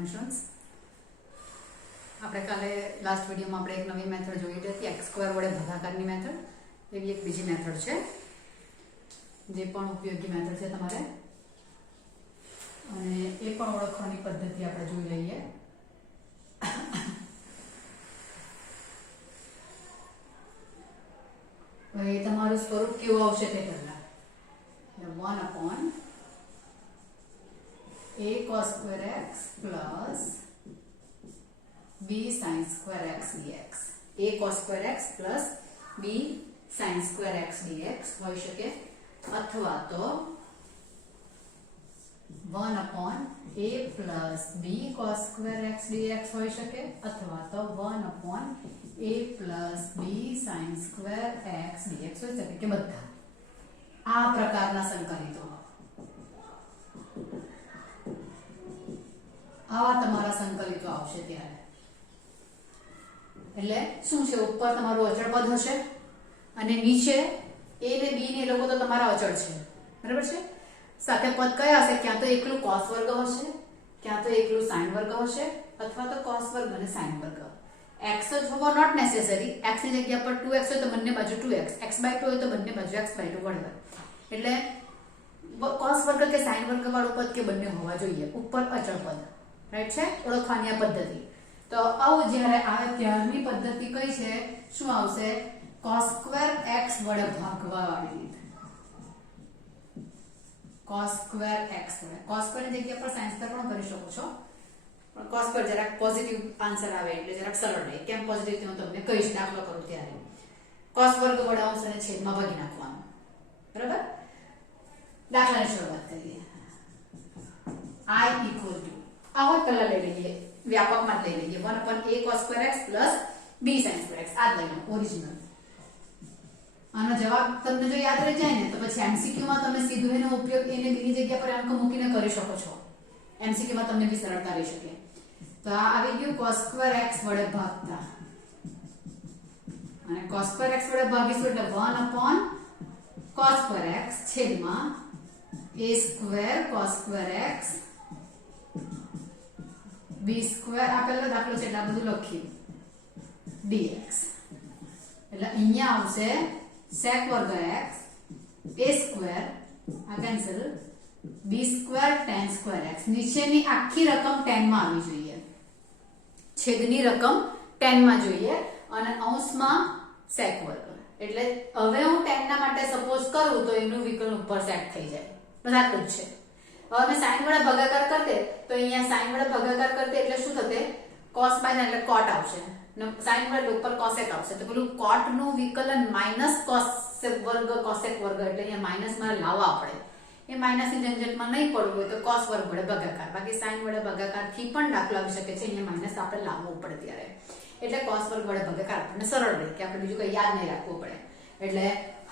Morning students. આપણે કાલે last વિડીયોમાં આપણે એક નવી મેથડ જોઈ હતી, x સ્ક્વેર વડે ભાગાકારની મેથડ. એવી એક બીજી મેથડ છે જે પણ ઉપયોગી મેથડ છે તમારે, અને એ પણ ઓળખવાની પદ્ધતિ આપણે જોઈ લઈએ. હવે તમારું સ્વરૂપ કેવું આવશે તે પહેલા 1/a cos square x plus b sin square x dx. a cos square x plus b sin square x dx હોઈ શકે, અથવા તો 1/a plus b cos square x dx હોઈ શકે, અથવા તો 1/a plus b sin square x dx હોઈ શકે, કે બધા આ પ્રકારના સંકલિતો. આવા તમારા સંકલિતો આવશે ત્યારે. એટલે શું છે, ઉપર તમારું અચળ પદ હશે અને નીચે a ને b ને એ લોકો તો તમારા અચળ છે, બરાબર છે. સાથે પદ કયા હશે? ક્યાં તો એકલું cos વર્ગ હશે, ક્યાં તો એકલું sin વર્ગ હશે, અથવા તો cos વર્ગ અને sin વર્ગ. x જ હોવો નોટ નેસેસરી. x ની જગ્યા પર 2x હોય તો બંને બાજુ 2x, x/2 હોય તો બંને બાજુ x/2 વળે. એટલે cos વર્ગ કે sin વર્ગ વાળું પદ કે બંને હોવા જોઈએ, ઉપર અચળ પદ. રાઈટ છે, ઓળખવાની આ પદ્ધતિ. તો આવું જ્યારે આવે ત્યારની પદ્ધતિ કઈ છે? શું આવશે? cos સ્ક્વેર x વડે ભાગવા વાળી રીત. cos સ્ક્વેર x વડે, cos સ્ક્વેર ની જગ્યા પર sin સ્ક્વેર પણ કરી શકો છો, પણ cos સ્ક્વેર જરાક પોઝિટિવ આન્સર આવે એટલે જરાક સરળ રહે. કેમ પોઝિટિવ હું તમને કહીશ દાખલો કરું ત્યારે. cos વર્ગ વડે અંશ અને છેદમાં ભાગી નાખવાનું, બરાબર. દાખલાની શરૂઆત કરીએ. I equal to આવો પહેલા લઈ લઈએ, વ્યાપકમાં લઈ લઈએ 1/a cos square x plus b sin square x. આ જ લઈ લો ઓરિજિનલ. આનો જવાબ તમને જો યાદ રહી જાય ને તો પછી MCQ માં તમે સીધું એનો ઉપયોગ એને b ની જગ્યા પર અંક મૂકીને કરી શકો છો. MCQ માં તમને બી સરળતા રહી શકે. તો આ આવી ગયું cos square x વડે ભાગતા, અને cos square x વડે ભાગીશું એટલે 1/cos square x છેદમાં a square cos square x b square. આ પહેલો દાખલો છે એટલે આ બધું લખ્યું dx. એટલે અહીંયા આવશે sec વર્ગ x a square, આ cancel, b square tan square x. નીચેની આખી રકમ tan માં આવી જોઈએ, છેદની રકમ tan માં જોઈએ, અને અંશમાં sec વર્ગ. એટલે હવે હું tan ના માટે સપોઝ કરું તો એનું વિકલ્પ ઉપર સેટ થઈ જાય. બસ આટલું જ છે. હવે મેં sin વડે ભાગાકાર કરતે તો અહીંયા sin વડે ભાગાકાર કરતે એટલે શું થશે? cos બાય એટલે cot આવશે, sin વડે ઉપર cosec આવશે. તો પેલું cot નું વિકલન માઈનસ cosec વર્ગ cosec વર્ગ, એટલે અહીંયા માઈનસ મારે લાવવા પડે. એ માઈનસ ની ઝંઝટમાં નહીં પડવું હોય તો cos વર્ગ વડે ભાગાકાર. બાકી sin વડે ભાગાકાર થી પણ દાખલો આવી શકે છે, અહીંયા માઈનસ આપણે લાવવું પડે ત્યારે. એટલે cos વર્ગ વડે ભાગાકાર આપણને સરળ રહે, કે આપણે બીજું કંઈ યાદ નહીં રાખવું પડે. એટલે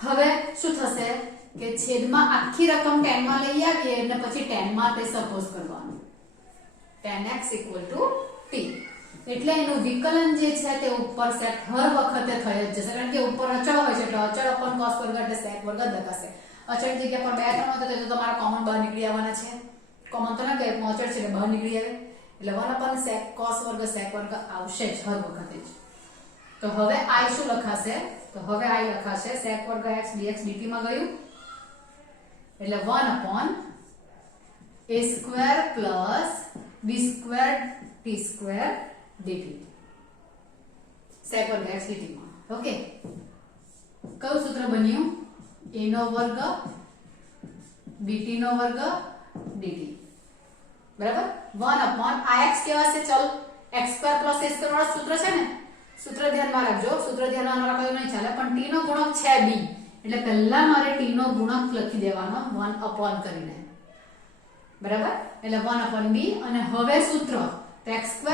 હવે શું થશે કે છેદમાં આખી રકમ tan માં લઈ આવીએ એટલે પછી tan માં તે સપોઝ કરવાનું, tan x = t. એટલે એનું વિકલન જે છે તે ઉપર સેટ હર વખતે થઈ જ જશે, કારણ કે ઉપર અચળ હોય છે એટલે અચળ upon cos વર્ગ એટલે sec વર્ગ જ લખાશે. અચળ જગ્યા પર 2 3 હતો તો તમારા કોમન બહાર નીકળી આવવાના છે. કોમન તો ના કે અચળ છે એટલે બહાર નીકળી આવે, એટલે 1/sec cos વર્ગ sec વર્ગ આવશે જ હર વખતે જ. તો હવે I શું લખાશે? તો હવે I લખાશે sec વર્ગ x dx dt માં ગયું એટલે 1/a square plus b square t square dt. sec વર્ગ x dt માં. ઓકે, કયું સૂત્ર બન્યું? a નો વર્ગ bt નો વર્ગ dt, બરાબર. 1/આ x કેવા છે? ચલ x² + a² વાળા સૂત્ર છે ને, સૂત્ર ધ્યાનમાં રાખજો. સૂત્ર ધ્યાનમાં રાખો નહીં ચાલે, પણ t નો ગુણક છે b, એટલે પહેલા મારે t નો ગુણક લખી દેવાનો 1/ કરીને, બરાબર. એટલે 1/b. અને હવે સૂત્ર તો x² + a²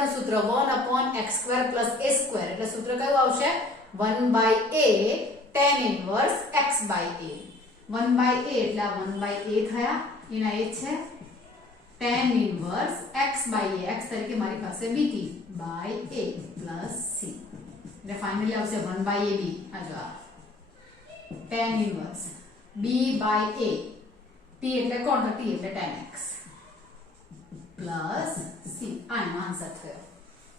નું સૂત્ર 1/x² + a². એટલે સૂત્ર કયું આવશે? 1/a tan inverse x/a. 1/a એટલે આ 1/a થયા, એના એ છે tan inverse x/a. x તરીકે મારી પાસે bt by a plus c. એટલે ફાઇનલી આવશે 1/ab. આ જો આ tan inverse b by a. t એટલે કોણ? t એટલે tan x પ્લસ સી. આ એનો આન્સર થયો.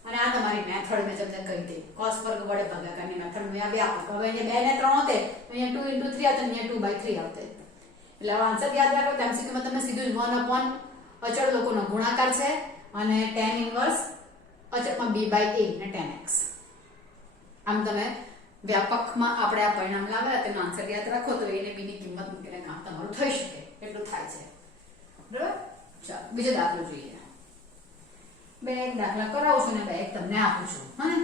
અને આ તમારી મેથડ મેં તમને કહી હતી, cos વર્ગ વડે ભાગાકારની મેથડ મેં આ વ્યાપક. હવે અહીંયા 2 ને 3 હોતે, અહીંયા 2 × 3 આવતે, અહીંયા 2/3 આવતે. એટલે આ આન્સર યાદ રાખો તો એમસીક્યુ માં તમે સીધું જ 1 upon અચળ લોકોનો ગુણાકાર છે અને tan ઇન્વર્સ અચળમાં b/a ને tan x. આમ તમે વ્યાપકમાં આપણે આ પરિણામ લાવ્યા તેનો આન્સર યાદ રાખો તો એને b ની કિંમત મૂકીને કામ તમારું થઈ શકે એટલું થાય છે. બરાબર? ચાલો બીજો દાખલો જોઈએ. બે એક દાખલા કરાવું છું ને બે એક તમને આપું છું. હા,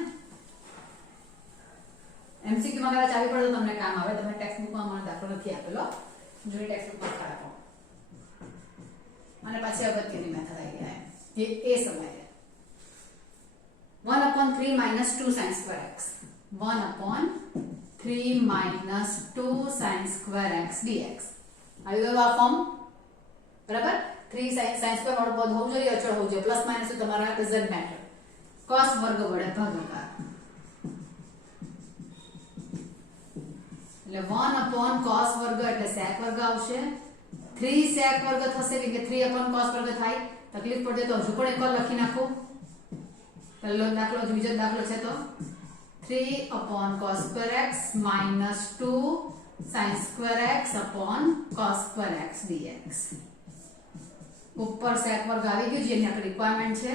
એમસીક્યુ માં કદાચ આવી પડે તો તમને કામ આવે. તમે ટેક્સ્ટ બુકમાં મને દાખલો નથી આપેલો, જો ટેક્સ્ટ બુકમાં ખરાબ અને પાછી અગત્યની મેથડ આવી જાય એ સમયે 1/3 - 2 sin square x 1/3 - 2 sin square x dx. આવી ગયું આ ફોર્મ. બરાબર? 3 sin square વાળું પદ હોવું જોઈએ, અચળ હોવું જોઈએ, પ્લસ માઇનસ તો તમારા ડઝન્ટ મેટર. cos વર્ગ વડે ભાગાકાર એટલે 1/cos વર્ગ એટલે sec વર્ગ આવશે. 3 sec વર્ગ થશે કે 3/cos વર્ગ થાય. તકલીફ પડે તો હજુ પણ એકવાર લખી નાખો. પહેલો દાખલો બીજો દાખલો છે તો 3/cos square x - 2 sin square x cos square x dx. ઉપર sec વર્ગ આવી ગયું જેની આપણી રિક્વાયરમેન્ટ છે.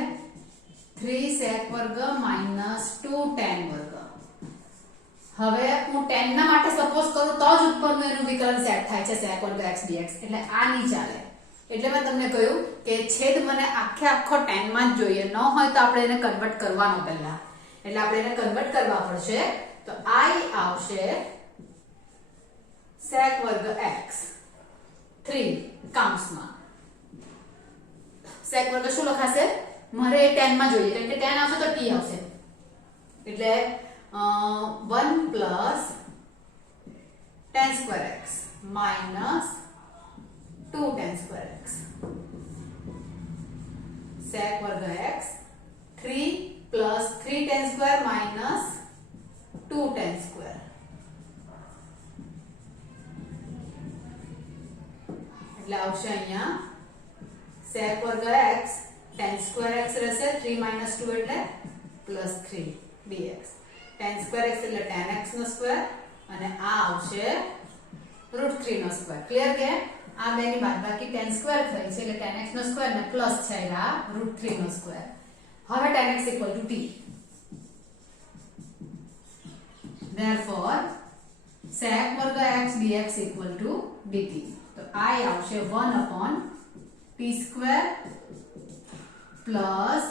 3 sec વર્ગ - 2 tan વર્ગ. હવે હું tan ના માટે સપોઝ કરું તો જ ઉપરનું એનું વિકલન સેટ થાય છે sec વર્ગ x dx. એટલે આ નહીં ચાલે. એટલે મેં તમને કહ્યું કે છેદ મને આખો tan માં જ જોઈએ. ન હોય તો આપણે એને કન્વર્ટ કરવાનો પહેલા. એટલે આપણે એને કન્વર્ટ કરવા પડશે. તો I આવશે sec વર્ગ x 3 કૌંસમાં. sec વર્ગ શું લખાશે? મારે tan માં જોઈએ કારણ કે tan આવશે તો t આવશે. એટલે 1 plus tan square x minus 2 tan square x sec વર્ગ x 3 plus 3 tan square minus 2 tan square. એટલે આવશે અહીંયા sec વર્ગ x tan square x રહેશે 3 minus 2 એટલે plus 3 dx. tan square x એટલે tan x નો સ્ક્વેર અને આ આવશે √3 નો સ્ક્વેર. ક્લિયર કે આ બેની બાદબાકી tan square થઈ છે એટલે tan x નો સ્ક્વેર ને પ્લસ છે આ √3 નો સ્ક્વેર. હવે tan x = t. therefore sec વર્ગ x dx = dt. તો I આવશે 1/t² plus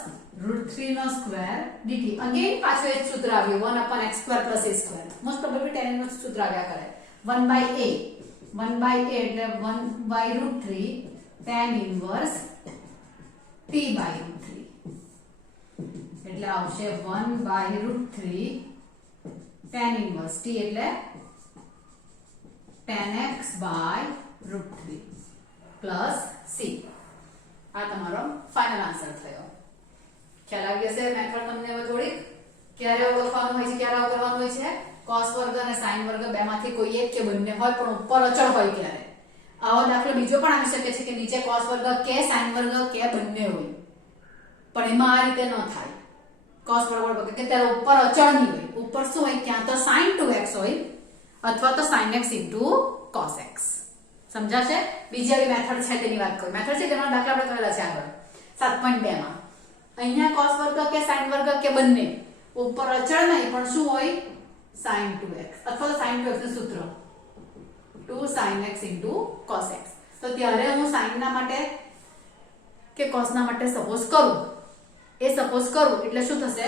√3 નો સ્ક્વેર dt. અગેન પાછું એ જ સૂત્ર આવ્યું 1/x² + a². Most probably tan inverse સૂત્ર આવ્યા કરે 1/a એટલે 1/√3 tan ઇન્વર્સ t/√3. એટલે આવશે 1/√3 tan ઇન્વર્સ t એટલે tan x/√3 plus c. આ તમારો ફાઇનલ આન્સર થયો. ખ્યાલ આવી ગયો છે મેથડ તમને હવે થોડીક ક્યારે ઓળખવાનું હોય છે ક્યારે કરવાનું હોય છે. cos વર્ગ અને sin વર્ગ બેમાંથી કોઈ એક કે બંને હોય પણ ઉપર અચળ હોય ત્યારે. આવો દાખલો બીજો પણ આવી શકે છે કે નીચે cos વર્ગ કે sin વર્ગ કે બંને હોય પણ એમાં આ રીતે ન થાય. cos વર્ગ કે ત્યારે ઉપર અચળ નહીં હોય. ઉપર શું હોય? ક્યાં તો sin 2x હોય અથવા તો sin x * cos x. સમજાશે? બીજી આવી મેથડ છે તેની વાત કરું. મેથડ છે તેનો દાખલા આપણે કરેલા છે આગળ 7.2 માં. અહીંયા cos વર્ગ કે sin વર્ગ કે બંને ઉપર અચળ નહીં પણ શું હોય? sin 2x અથવા તો sin 2x નું સૂત્ર 2 sin x * cos x. તો ત્યારે હું sin ના માટે કે cos ના માટે સપોઝ કરું. એ સપોઝ કરું એટલે શું થશે?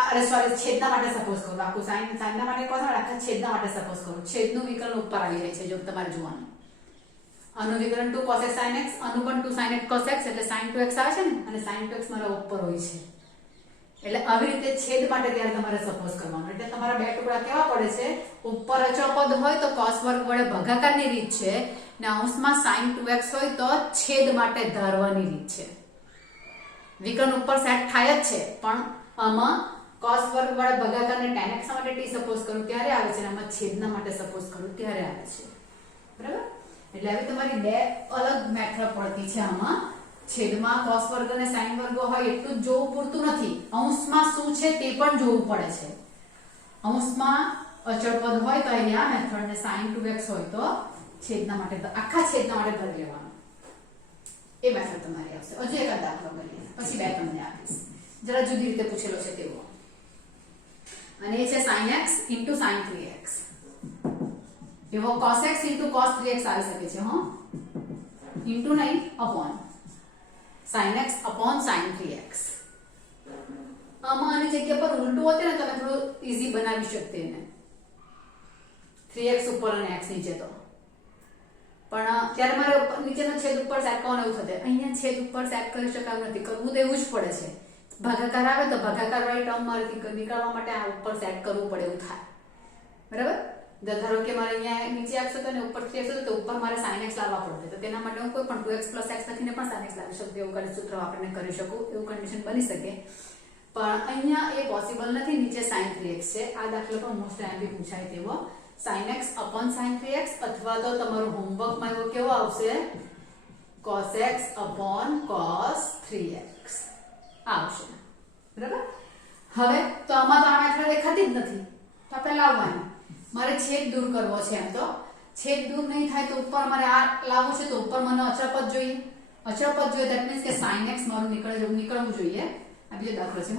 અરે સોરી, છેદના માટે સપોઝ કરું. આખું sin ના માટે cos ના માટે આખા છેદના માટે સપોઝ કરું. છેદનું વિકલન ઉપર આવી જાય છે જો તમારે જોવાનું. આનું વિકલન 2 cos x sin x, આનું પણ 2 sin x cos x એટલે sin 2x આવે છે ને અને sin 2x મારા ઉપર હોય છે. એટલે આવી રીતે છેદ માટે ત્યારે તમારે સપોઝ કરવાનું. એટલે તમારા બે ટુકડા કેવા પડે છે? ઉપર અચળ પદ હોય તો cos વર્ગ વડે ભાગાકારની રીત છે ને અંશમાં sin 2x હોય તો છેદ માટે ધારવાની રીત છે. વિકલન ઉપર સેટ થાય જ છે પણ આમાં cos વર્ગ વડે ભાગાકારને tan x માટે t સપોઝ કરું ત્યારે આવે છે અને આમાં છેદના માટે સપોઝ કરું ત્યારે આવે છે. બરાબર? એટલે હવે તમારી બે અલગ મેથડ પડતી છે આમાં છેદમાં cos વર્ગ અને sin વર્ગ હોય એટલું જ જોવું પૂરતું નથી, અંશમાં શું છે તે પણ જોવું પડે છે. અંશમાં અચળ પદ હોય તો અહીંયા મેથડ ને sin 2x હોય તો છેદના માટે તો આખા છેદના માટે ભરી લેવાનું. એ મેથડ તમારી આવશે. હજુ એક દાખલો કરીએ પછી બે તમને આપીશ, જરા જુદી રીતે પૂછેલો છે તેવો. અને એ છે sin x sin 3x. એવો cos x cos 3x આવી શકે છે. ઇન્ટુ નહીં, upon sin x sin 3x. આમાં આની જગ્યા પર ઉલટું હોતે ને તમે થોડું ઈઝી બનાવી શકતે એને, 3x ઉપર અને x નીચે. તો પણ ત્યારે મારે નીચેનો છેદ ઉપર સેટ કરવાનો એવું થશે. અહીંયા છેદ ઉપર સેટ કરી શકાતું નથી, કરવું તો એવું જ પડે છે. ભાગાકાર આવે તો ભાગાકાર વાળી ટર્મ મારેથી નીકળવા માટે આ ઉપર સેટ કરવું પડે એવું થાય. બરાબર? ધારો કે મારે અહીંયા નીચે x હતો ને ઉપર 3x હતો તો ઉપર મારે sin x લાવવા પડશે. તો તેના માટે હું કોઈ પણ 2x + x લખીને પણ sin x લાવી શકું. એવું ગણિત સૂત્ર આપણે કરી શકું, એવું કન્ડિશન બની શકે. પણ અહીંયા એ પોસિબલ નથી. નીચે sin 3x છે. આ દાખલો પણ મોસ્ટ ટાઈમથી પૂછાય તેવો sin x sin 3x, અથવા તો તમારું હોમવર્કમાં એવો કેવો આવશે cos x cos 3x આવશે. બરાબર? હવે તો આમાં તો આ મેથડ દેખાતી જ નથી, તો આપણે લાવવાની. મારે છેદ દૂર કરવો છે. એમ તો છેદ દૂર નહીં થાય તો ઉપર મારે આ લાવવું છે, તો ઉપર મને અચળ પદ જોઈએ. અચળ પદ જોઈએ ધેટ મીન્સ કે sin x મારું નીકળવું જોઈએ. આ બીજો દાખલો છે.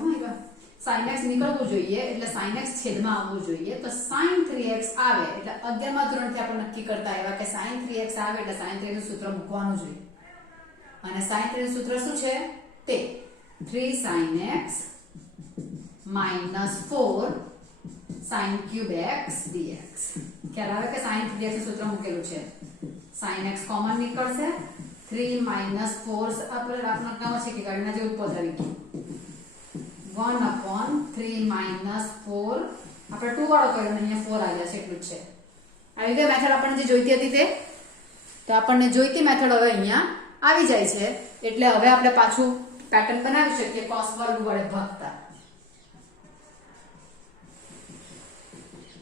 sin x નીકળવું જોઈએ એટલે sin x છેદમાં આવવું જોઈએ. તો sin 3x આવે એટલે 11મા ધોરણથી આપણે નક્કી કરતા આવ્યા કે sin 3x આવે એટલે sin 3 નું સૂત્ર મૂકવાનું જોઈએ. અને sin 3 નું સૂત્ર શું છે? તે 3 sin x - 4 sin cube x dx. ખ્યાલ આવે કે sin 3x નું સૂત્ર મૂકેલું છે. sin x કોમન નીકળશે, 3 - 4 આપણે દાખલા કામ છે કે ગાડીના જેવું પદ આવી ગયું. 1/3 - 4 આપણે 2 વાળો કર્યો ને અહીંયા 4 આવ્યા છે એટલું જ છે. આવી ગઈ મેથડ આપણને જે જોઈતી હતી તે. તો આપણને જોઈતી મેથડ હવે અહીંયા આવી જાય છે. એટલે હવે આપણે પાછું પેટર્ન બનાવી શકીએ cos વર્ગ વડે ભાગતા.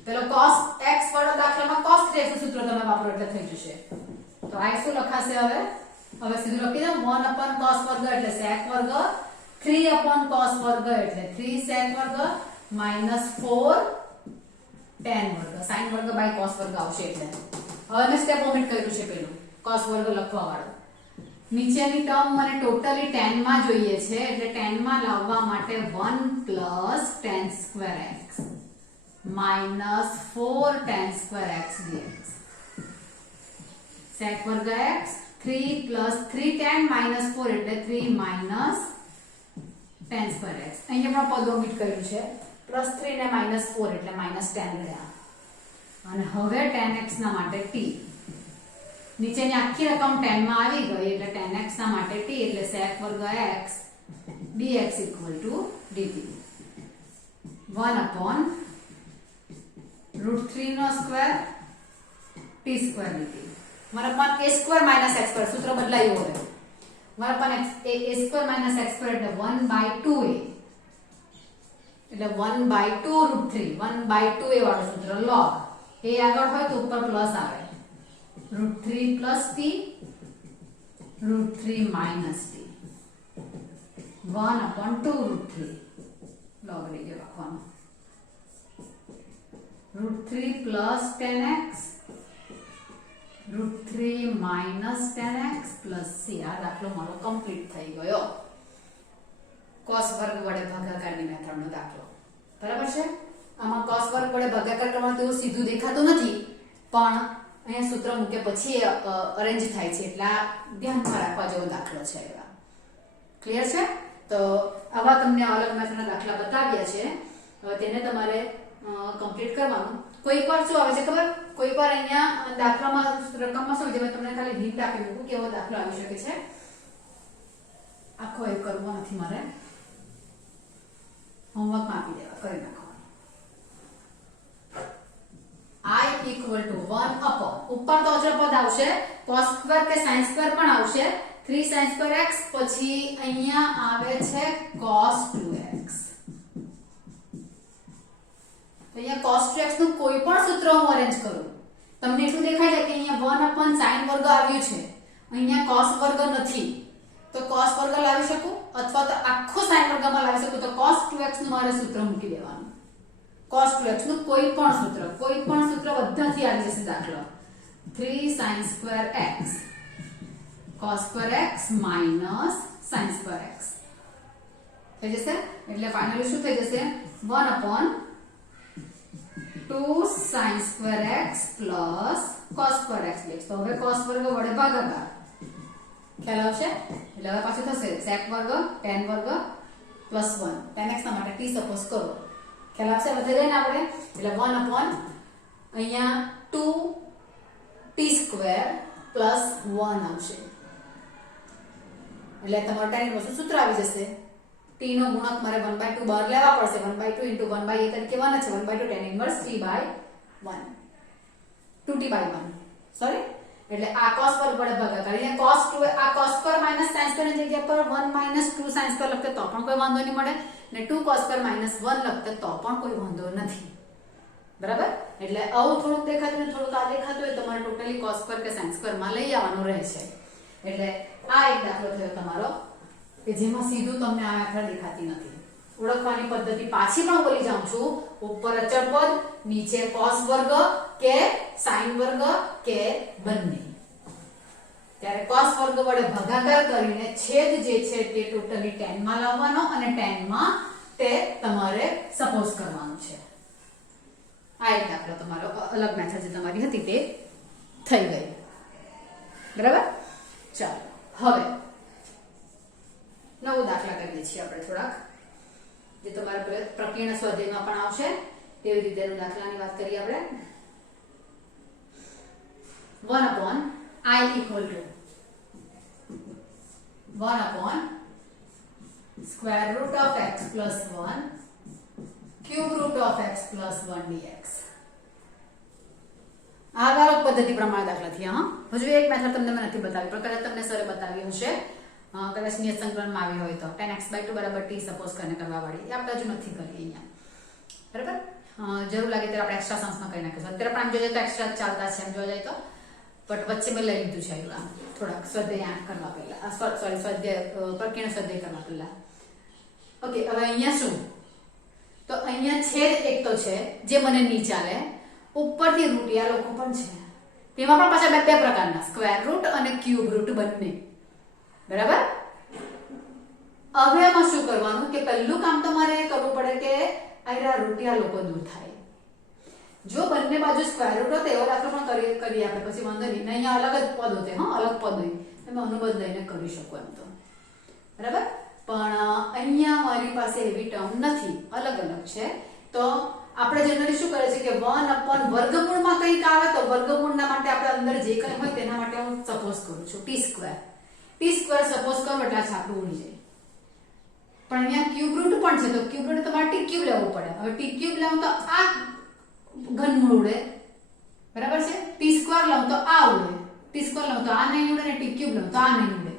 પેલો cos x વાળો દાખલામાં cos 3x નું સૂત્ર તમે વાપરો એટલે થઈ જશે. તો આ શું લખાશે હવે સીધું લખી દઉં. 1/cos વર્ગ એટલે sec વર્ગ, 3/cos વર્ગ એટલે 3 sec વર્ગ -4 tan વર્ગ. sin વર્ગ બાય cos વર્ગ આવશે. એટલે હવે મેં સ્ટેપ ઓમિટ કર્યું છે પેલું cos વર્ગ લખવા વાળું. નીચેની ટર્મ મને ટોટલી tan માં જોઈએ છે એટલે tan માં લાવવા માટે 1 + tan square x -4 tan square x dx. sec વર્ગ x 3 + 3 tan -4 એટલે 3 - tan square x. અહીંયા પણ પદ ઓમિટ કર્યું છે. +3 ને -4 એટલે -tan રહ્યા. અને હવે tan x ના માટે t. નીચેની આખી રકમ tan માં આવી ગઈ એટલે tan x ના માટે t એટલે sec વર્ગ x dx = dt. 1/√3 નો સ્ક્વેર t સ્ક્વેર dt. મારા પર a² - x² સૂત્ર બદલાયું. હવે મારા પર a² - x² એટલે 1/2a એટલે 1/2√3 1/2a વાળું સૂત્ર log a આગળ હોય તો ઉપર પ્લસ આવે. √3 + t √3 - t 1/2√3 log લઈ રાખવાનું. √3 + tan x √3 - tan x + c. આ દાખલો મારો કમ્પ્લીટ થઈ ગયો. cos વર્ગ વડે ભાગાકારની મેથડનો દાખલો. બરાબર છે? આમાં cos વર્ગ વડે ભાગાકાર કરવાનું તો સીધું દેખાતું નથી, પણ અહીંયા સૂત્ર મૂકે પછી અરેન્જ થાય છે. એટલે આ ધ્યાનમાં રાખવા જેવો દાખલો છે. એવા ક્લિયર છે? તો આવા તમને અલગ મેથડના દાખલા બતાવ્યા છે. હવે તેને તમારે કમ્પ્લીટ કરવાનું. કોઈક વાર શું આવે છે ખબર? કોઈક વાર અહીંયા દાખલામાં રકમમાં શું છે, મેં તમને ખાલી હિન્ટ આપી મૂકું કેવો દાખલો આવી શકે છે. આખો એ કરવો નથી મારે, હોમવર્કમાં આપી દેવા, કરી નાખવાનું. I = 1/ ઉપર તો અચળ પદ આવશે, cos સ્ક્વેર કે sin સ્ક્વેર પણ આવશે. 3 sin square x પછી અહીંયા આવે છે cos 2x. તો અહીંયા cos 2x નું કોઈ પણ સૂત્ર હું અરેન્જ કરું, તમને એટલું દેખાય છે કે અહીંયા 1/sin વર્ગ આવ્યું છે, અહીંયા cos વર્ગ નથી. તો cos વર્ગ લાવી શકું અથવા તો આખો sin વર્ગમાં લાવી શકું. તો cos 2x નું મારે સૂત્ર મૂકી દેવાનું. cos 2x નું કોઈ પણ સૂત્ર બધાથી આવી જશે દાખલો. 3 sin square x cos square x minus sin square x થઈ જશે. એટલે ફાઇનલી શું થઈ જશે? 1/2 sin square x plus cos square x dx. તો હવે cos વર્ગ વડે ભાગાકાર ખ્યાલ આવશે. એટલે હવે પાછું થશે sec વર્ગ tan વર્ગ plus 1 tan x ના માટે t સપોઝ કરો. ખ્યાલ આવશે? હવે થઈ જાય ને આપણે. એટલે 1/ અહીંયા 2t square plus 1 આવશે. એટલે તમારું tan ઇન્વર્સ સૂત્ર આવી જશે. t નો ગુણક મારે 1/2 બહાર લેવા પડશે. 1/2 * 1/a તરીકે 1 છે. 1/2 tan inverse t/1 2t/1 sorry. એટલે આ cos વર્ગ વડે ભાગાકાર. અહીંયા cos 2 આ cos square minus sin square ની જગ્યા પર 1 - 2 sin સ્ક્વેર લખતે તો પણ કોઈ વાંધો નહીં મળે ને 2 cos સ્ક્વેર - 1 લખતે તો પણ કોઈ વાંધો નથી. બરાબર? એટલે આવું થોડુંક દેખાતું ને થોડુંક આ દેખાતું હોય તમારે ટોટલી cos સ્ક્વેર કે sin સ્ક્વેર માં લઈ આવવાનું રહેશે. એટલે આ એક દાખલો થયો તમારો કે જેમાં સીધું તમને આ મેથડ દેખાતી નથી. ઓળખવાની પદ્ધતિ પાછી પણ બોલી જાઉં છું. ઉપર અચળ પદ, નીચે cos વર્ગ કે sin વર્ગ કે બંને. ત્યારે cos વર્ગ વડે ભાગાકાર કરીને છેદ જે છે તે ટોટલી tan માં લાવવાનો અને tan માં તે તમારે સપોઝ કરવાનું છે. આ એક દાખલો તમારો અલગ મેથડ જે તમારી હતી તે થઈ ગઈ. બરાબર? ચાલો હવે નવો દાખલા કરીએ છીએ આપણે થોડાક જે તમારા પ્રકીર્ણ સ્વાધ્યાયમાં પણ આવશે તેવી રીતેનો દાખલાની વાત કરીએ આપણે. 1/i equal to 1/square root of x plus 1 cube root of x plus 1 dx. આ અલગ પદ્ધતિ પ્રમાણે દાખલા થયા. હજુ એક મેથડ તમને મેં નથી બતાવી પણ કદાચ તમને સરે બતાવી હશે. કદાચ નિયત સંકલનમાં આવી હોય તો tan x/2 = t સપોઝ કરીને કરવા વાળી એ આપણે હજુ નથી કરી અહીંયા. બરાબર? જરૂર લાગે ત્યારે આપણે એક્સ્ટ્રા સમ્સમાં કરી નાખીશું. અત્યારે પણ આમ જોઈએ તો એક્સ્ટ્રા ચાલતા છે એમ જોવા જાય તો. બટ વચ્ચે મેં લઈ લીધું છે એવું થોડાક સ્વાધ્યાય કરવા પહેલા સોરી સ્વાધ્યાય પ્રકીર્ણ સ્વાધ્યાય કરવા પહેલા. ઓકે હવે અહીંયા શું? તો અહીંયા છેદ એક તો છે જે મને નહીં ચાલે. ઉપરથી રૂટ આ લોકો પણ છે. તેમાં પણ પાછા બે પ્રકારના સ્ક્વેર રૂટ અને ક્યુબ રૂટ બંને. બરાબર? હવે આમાં શું કરવાનું કે પહેલું કામ તમારે કરવું પડે કે આયરા રૂટિયા લોકો દૂર થાય. જો બંને બાજુ સ્ક્વેર રૂટ હોત એવો દાખલો પણ કરીએ આપણે પછી વાંધો નહીં. અહીંયા અલગ જ પદ હોતે. અલગ પદ હોય તમે અનુબંધ લઈને કરી શકો એમ તો. બરાબર? પણ અહીંયા મારી પાસે એવી ટર્મ નથી, અલગ અલગ છે. તો આપણે જનરલી શું કરે છે કે 1/વર્ગમૂળમાં કંઈક આવે તો વર્ગમૂળના માટે આપણે અંદર જે કંઈ હોય તેના માટે હું સપોઝ કરું છું t સ્ક્વેર સપોઝ કરું એટલે આ છાપરું ઉડી જાય. પણ અહીંયા ક્યુબ રૂટ પણ છે તો ક્યુબ રૂટ તમારે t ક્યુબ લેવું પડે. હવે t ક્યુબ લેવું તો આ ઘનમૂળ ઉડે. બરાબર છે? t સ્ક્વેર લઉં તો આ ઉડે. t સ્ક્વેર લઉં તો આ નહીં ઉડે ને t ક્યુબ લઉં તો આ નહીં ઉડે.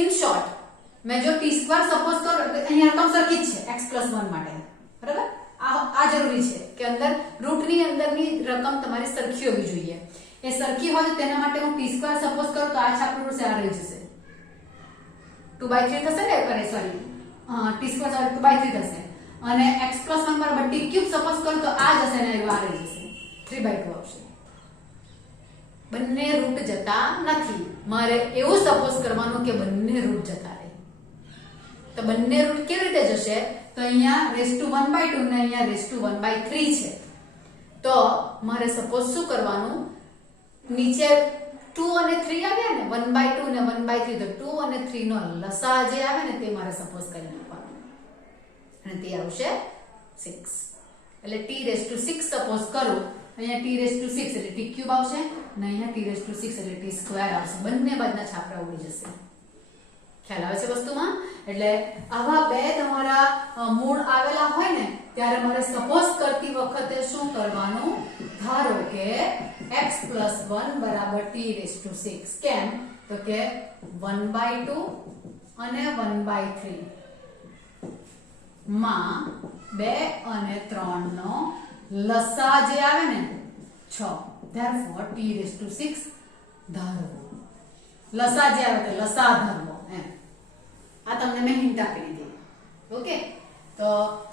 ઇન શોર્ટ મેં જો t સ્ક્વેર સપોઝ કરું એટલે અહીંયા રકમ સરખી જ છે x + 1 માટે. બરાબર? આ જરૂરી છે કે અંદર રૂટની અંદરની રકમ તમારી સરખી હોવી જોઈએ. એ સરખી હોય તો તેના માટે હું t સ્ક્વેર સપોઝ કરું તો આ છાપરું ઉડશે, આ રહી જશે. 2/3 થશે ને? અરે સોરી t સ્ક્વેર 2/3 થશે અને x + 1 = t ક્યુબ સપોઝ કરું તો આ જશે ને આ રહી જશે. 3/2 આવશે. બંને રૂટ જતા નથી. મારે એવું સપોઝ કરવાનું કે બંને રૂટ જતા રહે. તો બંને રૂટ કેવી રીતે જશે? તો અહીંયા (1/2) ને અહીંયા (1/3) છે. તો મારે સપોઝ શું કરવાનું? નીચે 2 અને 3 આવ્યા ને 1/2 ને 1/3 તો 2 અને 3 નો લસા જે આવે ને તે મારે સપોઝ કરી નાખવાનું અને તે આવશે 6. એટલે t6 સપોઝ કરું અહીંયા t6 એટલે t ક્યુબ આવશે અને અહીંયા t6 એટલે t સ્ક્વેર આવશે. બંને બાજુના છાપરા ઉડી જશે. ખ્યાલ આવે છે વસ્તુમાં? એટલે આવા બે તમારા મૂળ આવેલા હોય ને ત્યારે મારે સપોઝ કરતી વખતે શું કરવાનું? ધારો કે x + 1 = t6. કેમ? તો કે 1/2 અને 1/3 માં 2 અને 3 નો લસા જે આવે ને 6. therefore t6 ધારો લસા જે આવે તે લસા ધરવો એમ. આ તમને મેં હિન્ટ આપી દીધી. ઓકે, તો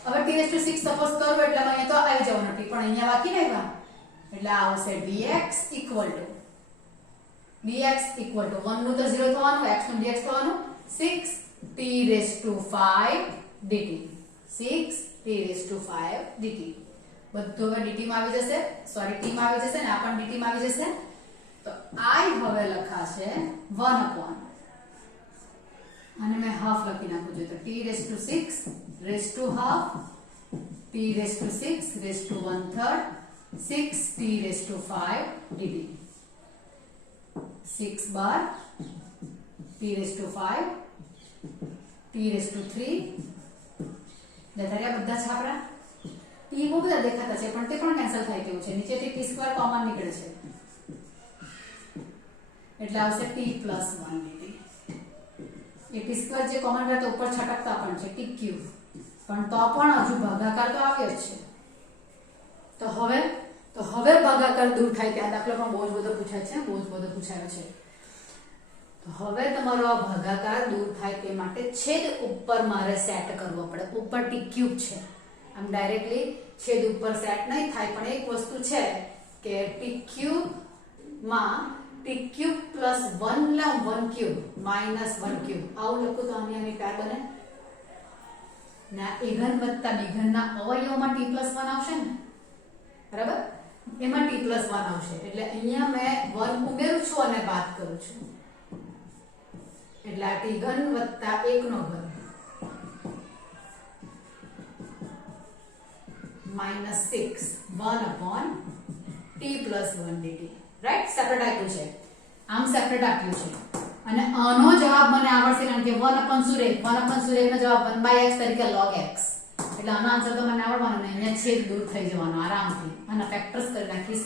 હવે t6 સપોઝ કરો એટલે અહીંયા તો આવી જવાનું t, પણ અહીંયા બાકી નહીં આવ્યા એટલે આવશે dx equal to 1 નું તો 0 થવાનું, x નું dx થવાનું 6t5 dt. 6t5 dt બધું હવે dt માં આવી જશે, સોરી t માં આવી જશે ને આ પણ dt માં આવી જશે. તો I હવે લખાશે 1 upon અને મેં હાફ લખી નાખું છું તો t6 raised to half t6 raised to 1/3 6t5 dt 6 bar t5 t3 દેખાડ્યા બધા છાપરા t બહુ બધા દેખાતા છે પણ તે પણ કેન્સલ થાય તેવું છે, નીચેથી t2 કોમન નીકળે છે એટલે આવશે t + 1 dt. એ t2 જે કોમન રહે તો ઉપર છટકતા પણ છે t3 પણ તો પણ હજુ ભાગાકાર તો આવ્યો જ છે. તો હવે ભાગાકાર દૂર થાય ત્યાં દાખલો પણ બહુ જ બધો પૂછાય છે, બહુ જ બધો પૂછાયો છે. તો હવે તમારો આ ભાગાકાર દૂર થાય તે માટે છેદ ઉપર મારે સેટ કરવો પડે. ઉપર t3 છે, આમ ડાયરેક્ટલી છેદ ઉપર સેટ નહીં થાય, પણ એક વસ્તુ છે કે t3 માં t3 + 1 લા 1 ક્યુબ માઈનસ 1 ક્યુબ આવું લખું તો આની પેર બને ના. એઘન વત્તા બીઘનના અવયવમાં t + 1 આવશે ને, બરાબર, એમાં t + 1 આવશે એટલે અહીંયા મેં 1 ઉમેરું છું અને બાદ કરું છું એટલે આ t ઘન વત્તા 1 નો ઘન -6 1 upon t + 1 dt. Right, separate આપ્યું છે, આમ સેપરેટ આપ્યું છે અને આનો જવાબ મને આવડશે કારણ કે 1 upon સુરેખ નો જવાબ 1/x તરીકે log x એટલે આનો આન્સર તો મને આવડવાનો ને અહીંયા છેદ દૂર થઈ જવાનો આરામથી અને ફેક્ટર્સ કરી નાખીશ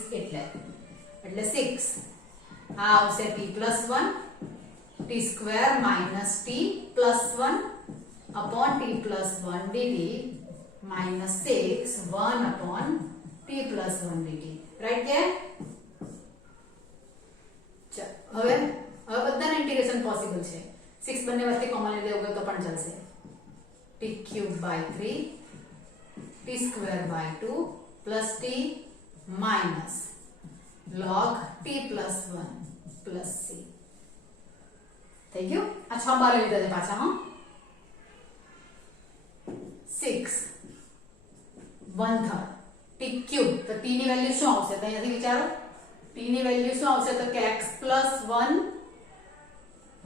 એટલે 6 આ આવશે t + 1 t² - t + 1 upon t + 1 dt -6 1 upon t + 1 dt. Right કે હવે બધાના ઇન્ટિગ્રેશન પોસિબલ છે. 6 બંને વચ્ચે કોમન લઈ લેવું તો પણ ચાલશે. t³ / 3 t² / 2 + t minus log t + 1 + c થઈ ગયું. આ 6 બાર લઈ લીધા પાછા. 6 1/3 t³ તો t ની વેલ્યુ શું આવશે તો અહીંયાથી વિચારો t ની વેલ્યુ શું આવશે તો કે x + 1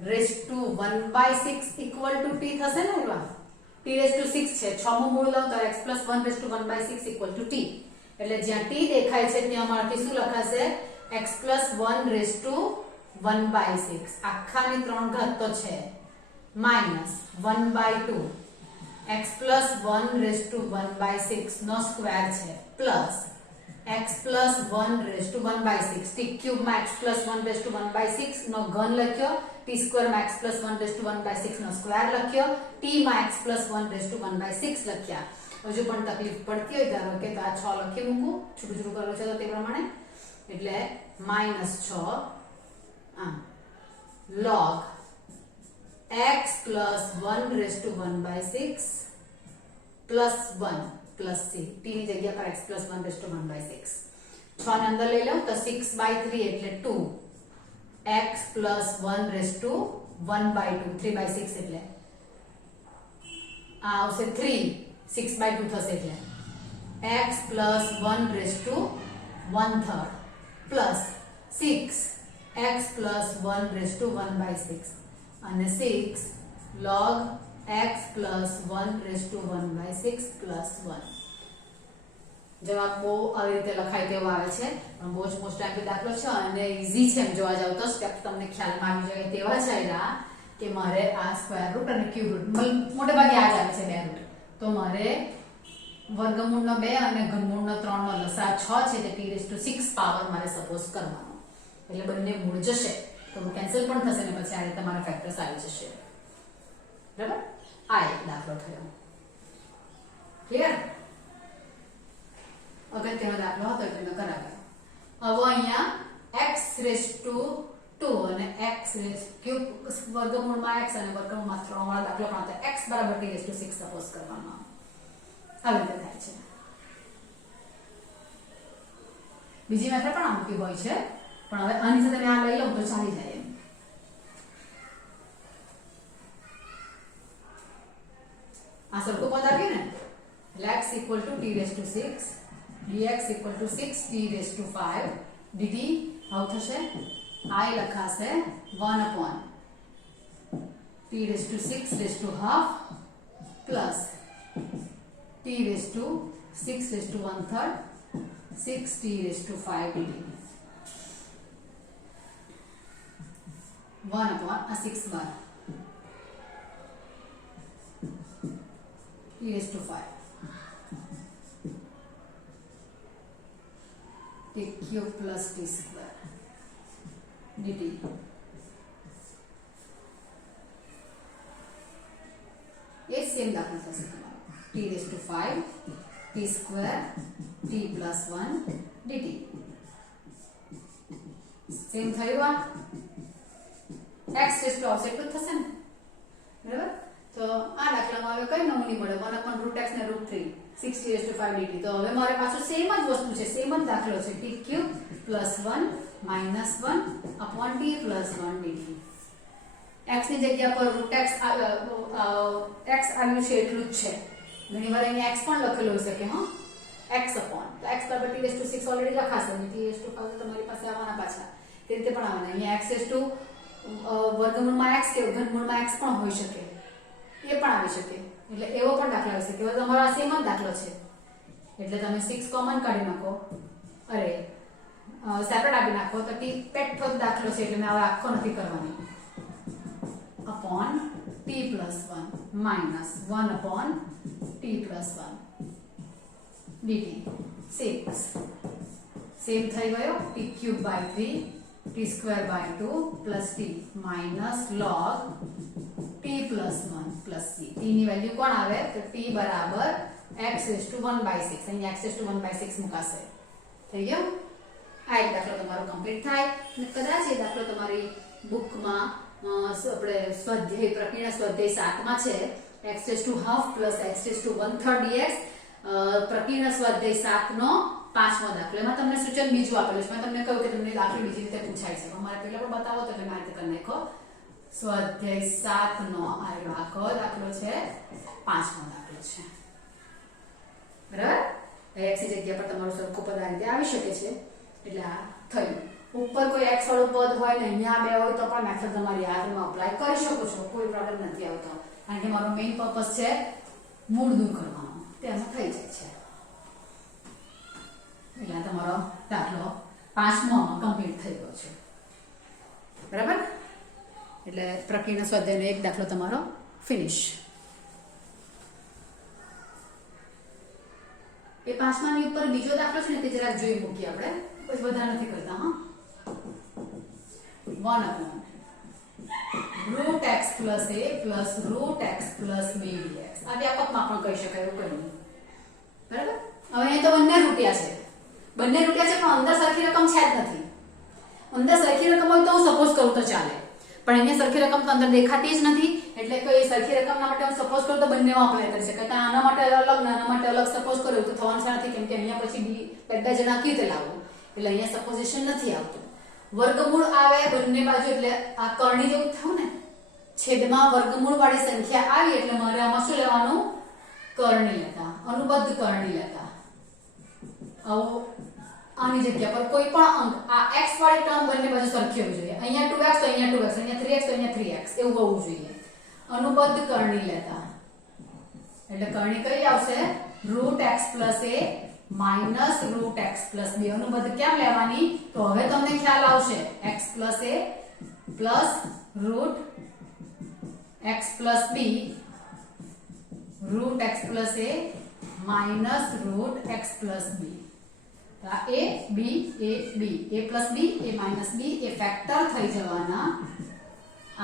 raised to 1/6 equal to t થશે ને. એવા t raised to 6 છે, 6 માં મૂળ લઉં તો x + 1 raised to 1/6 equal to t એટલે જ્યાં t દેખાય છે ત્યાં અમારથી શું લખાશે x + 1 raised to 1/6 આખાની 3 ઘાત તો છે -1/2 x + 1 raised to 1/6 no square છે plus x + 1 raised to 1/6 t³ માં x + 1 raised to 1/6 નો ઘન લખ્યો, t² માં x + 1 raised to 1/6 no square લખ્યો, t માં x + 1 raised to 1/6 લખ્યા. હજુ પણ તકલીફ પડતી હોય ધારો કે તો આ 6 લખી મૂકું, છૂટું કરવું છે તો તે પ્રમાણે એટલે -6 log x + 1 raised to 1/6 + 1 + c t ની જગ્યા પર x + 1 raised to 1/6 6 ને અંદર લઈ લઉં તો 6/3 એટલે 2 x + 1 raised to 1/2 3/6 એટલે આ આવશે 3 6/2 થશે એટલે x + 1 raised to 1/3 plus 6 x + 1 raised to 1/6 અને 6 log x + 1 raised to 1/6 + 1. જવાબ બહુ આવી રીતે લખાય તેવો આવે છે પણ બહુ જ મોસ્ટ ટાઈમ દાખલો છે અને ઈઝી છે. એમ જોવા જાવ તો સ્ટેપ તમને ખ્યાલમાં આવી જાય તેવા છે કે મારે આ સ્ક્વેર રૂટ અને ક્યુબ રૂટ મોટે ભાગે આ જ આવે છે 2 રૂટ તો મારે વર્ગમૂળનો 2 અને ઘનમૂળનો 3 નો લસા 6 છે તે t6 પાવર મારે સપોઝ કરવાનો એટલે બંને મૂળ જશે તો કેન્સલ પણ થશે ને પછી આ રીતે તમારા ફેક્ટર્સ આવી જશે. બરાબર, આ એક દાખલો થયો. ક્લિયર? અગત્યનો દાખલો હતો એટલે મેં કરાવ્યો. હવે અહીંયા x raised to 2 અને x ક્યુબ વર્ગમૂળમાં x અને વર્ગમૂળમાં 3 વાળો દાખલો પણ હતો x બરાબર t6 સપોઝ કરવાનો આવી રીતે થાય છે. બીજી મેથડ પણ આમ હોય છે પણ હવે આની સાથે મેં આ લઈ લઉં તો ચાલી જાય એમ. આ સરખું પદ આવ્યું ને એટલે x equal to t6 dx equal to 6t5 dt આવું થશે. I લખાશે 1 upon t6 plus t6 1/3 6t5 dt 1 upon a 6 bar t5 t cube plus t square dt ये सेम दाखला થશે તમારો t5 t square t plus 1 dt same થયું. આ x test આવશે એટલું જ થશે ને બરાબર. તો આ દાખલામાં હવે કઈ નવું નહીં મળે 1 upon √x ને √3 6t5 dt. તો હવે મારે પાછું સેમ જ વસ્તુ છે સેમ જ દાખલો છે t cube plus 1 minus 1 upon t plus 1 dt. x ની જગ્યા પર √x x આવ્યું છે એટલું જ છે. ઘણી વાર અહીંયા x પણ લખેલું હશે કે હા x upon તો x બરાબર t6 ઓલરેડી લખાશે અને t5 તો તમારી પાસે આવવાના પાછા તે રીતે પણ આવવાના. અહીંયા x વર્ગમૂળમાં x કે ઘનમૂળમાં x પણ હોઈ શકે એ પણ આવી શકે એટલે એવો પણ દાખલો હશે કે તમારો આ સેમ જ દાખલો છે એટલે તમે 6 કોમન કાઢી નાખો અરે સેપરેટ આપી નાખો તો t પેટનો દાખલો છે એટલે મેં હવે આખો નથી કરવાની. upon t plus 1 minus 1 upon t plus 1 dt 6 same થઈ ગયો t cube by 3 t square by 2 plus t minus log t plus 1 plus c. t ની વેલ્યુ કોણ આવે તો t બરાબર x raised to 1/6 અહીં x raised to 1/6 મુકાશે. થઈ ગયો. આ એક દાખલો તમારો કમ્પ્લીટ થાય અને કદાચ એ દાખલો તમારી બુકમાં આપણે સ્વાધ્યાય પ્રકીર્ણ સ્વાધ્યાય 7 માં છે x raised to half plus x raised to 1/3 dx પ્રકીર્ણ સ્વાધ્યાય 7 નો 5મો દાખલો. એમાં તમને સૂચન બીજું આપેલું છે. મેં તમને કહ્યું કે તમને દાખલો બીજી રીતે પૂછાય છે અમારે પહેલા પણ બતાવો તો એટલે મેં આ રીતે કરી નાખો. સ્વાધ્યાય 7 નો આખો દાખલો છે 5મો દાખલો છે બરાબર. x ની જગ્યા પર તમારું સરખું પદ આ રીતે આવી શકે છે એટલે આ થયું. ઉપર કોઈ x વાળું પદ હોય ને અહીંયા બે હોય તો પણ મેથડ તમારી યાદમાં અપ્લાય કરી શકો છો કોઈ પ્રોબ્લેમ નથી આવતો કારણ કે મારો મેઇન પર્પસ છે મૂળ દૂર કરવાનો તેમાં થઈ જાય છે. એટલે તમારો દાખલો 5મો કમ્પ્લીટ થઈ ગયો છે બરાબર. એટલે પ્રકીર્ણ સ્વાધ્યાયનો એક દાખલો તમારો ફિનિશ. એ 5માની ઉપર બીજો દાખલો છે ને તે જરાક જોઈ મૂકીએ આપણે પછી વધારે નથી કરતા. હા 1 upon √x plus a plus √x plus b dx. આ વ્યાપકમાં પણ કહી શકાય એવું કંઈ નહીં બરાબર. હવે અહીં તો બંને રૂપિયા છે પણ અંદર સરખી રકમ છે જ નથી. અંદર સરખી રકમ હોય તો હું સપોઝ કરું તો ચાલે પણ અહીંયા સરખી રકમ તો અંદર દેખાતી જ નથી એટલે કોઈ સરખી રકમના માટે હું સપોઝ કરું તો બંનેમાં અપ્લાય કરી શકાય. આના માટે અલગ આના માટે અલગ સપોઝ કર્યું તો થવાનું છે નથી કેમ કે અહીંયા પછી b બધા જણા કેવી રીતે લાવવું એટલે અહીંયા સપોઝિશન નથી આવતું. વર્ગમૂળ આવે બંને બાજુ એટલે આ કર્ણી જેવું થયું ને છેદમાં વર્ગમૂળ વાળી સંખ્યા આવી એટલે મારે આમાં શું લેવાનું કર્ણી લેતા અનુબદ્ધ કર્ણી લેતા. આવું આની જગ્યા પર કોઈ પણ અંક આ x વાળી ટર્મ બંને બાજુ સરખી હોવી જોઈએ. અહીંયા 2x તો અહીંયા 2x અહીંયા 3x તો અહીંયા 3x એવું હોવું જોઈએ. અનુબદ્ધ કર્ણી લેતા એટલે કર્ણી કઈ આવશે √x plus a minus √x plus b. અનુબદ્ધ કેમ લેવાની તો હવે તમને ખ્યાલ આવશે x plus a plus √x plus b √x plus a minus √x plus b. a b a b a plus b a minus b A factor થઈ જવાના.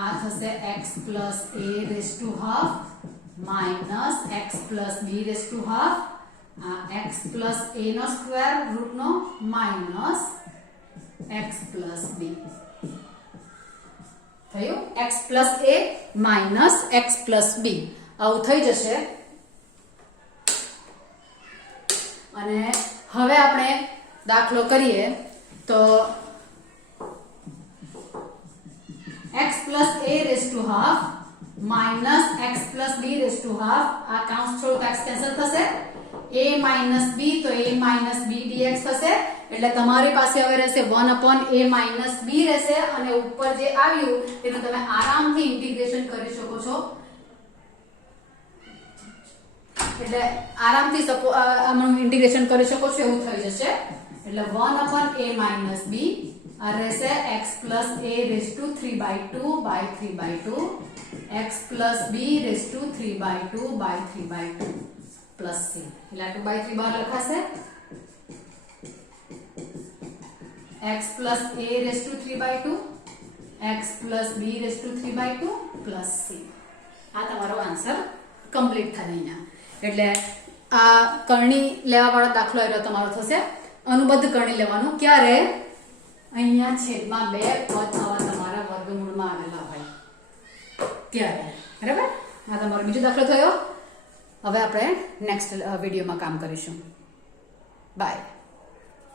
આ થશે x plus a raised to half minus x plus b raised to half x plus a નો square root નો minus x plus b. થયું x plus a minus x plus b આવું થઈ જશે. અને હવે આપણે દાખલો કરીએ તો x plus a raised to half minus x plus b raised to half આ કાઉન્સ થોડું x કેન્સલ થશે. a minus b તો a minus b dx થશે. એટલે તમારી પાસે હવે રહેશે 1/a minus b રહેશે અને ઉપર જે આવ્યું તેનું તમે આરામથી ઇન્ટિગ્રેશન કરી શકો છો. એટલે આરામથી આનું ઇન્ટિગ્રેશન કરી શકો છો એવું થઈ જશે. એટલે 1/a minus b આ રહેશે x plus a raised to 3/2 by 3/2 x plus b raised to 3/2 by 3/2 plus c. એટલે 2/3 બહાર લખાશે. x plus a raised to 3/2 x plus b raised to 3/2 plus c. આ તમારો આન્સર કમ્પ્લીટ થાય અહીંયા. એટલે આ કરણી લેવા વાળો દાખલો એનો તમારો થશે. અનુબદ્ધ કરણી લેવાનું ક્યારે અહીંયા છેદમાં 2 પદ આવા તમારા વર્ગમૂળમાં આવેલા હોય ત્યારે. બરાબર. આ તમારો બીજો દાખલો થયો. હવે આપણે નેક્સ્ટ વિડીયોમાં કામ કરીશું. બાય.